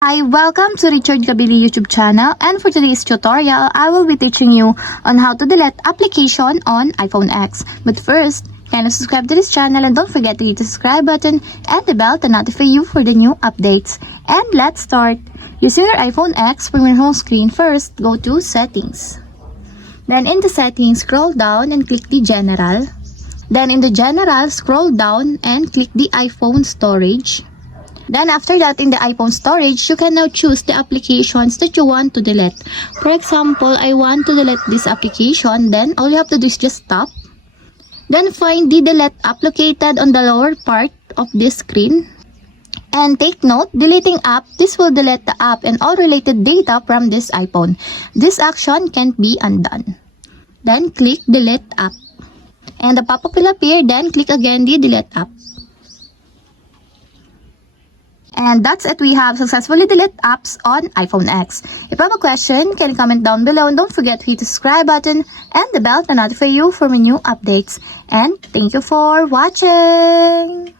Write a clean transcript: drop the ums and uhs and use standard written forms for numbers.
Hi, welcome to Richard Gabili YouTube channel, and for today's tutorial, I will be teaching you on how to delete application on iPhone X. But first, kindly subscribe to this channel and don't forget to hit the subscribe button and the bell to notify you for the new updates. And let's start. Using your iPhone X from your home screen, first go to Settings. Then in the Settings, scroll down and click the General. Then in the General, scroll down and click the iPhone Storage. Then after that, in the iPhone storage, you can now choose the applications that you want to delete. For example, I want to delete this application. Then all you have to do is just tap. Then find the delete app located on the lower part of this screen. And take note, deleting app, this will delete the app and all related data from this iPhone. This action can't be undone. Then click delete app. And the pop-up will appear. Then click again the delete app. And that's it. We have successfully deleted apps on iPhone X. If you have a question, can you comment down below, and don't forget to hit the subscribe button and the bell to notify you for my new updates. And thank you for watching!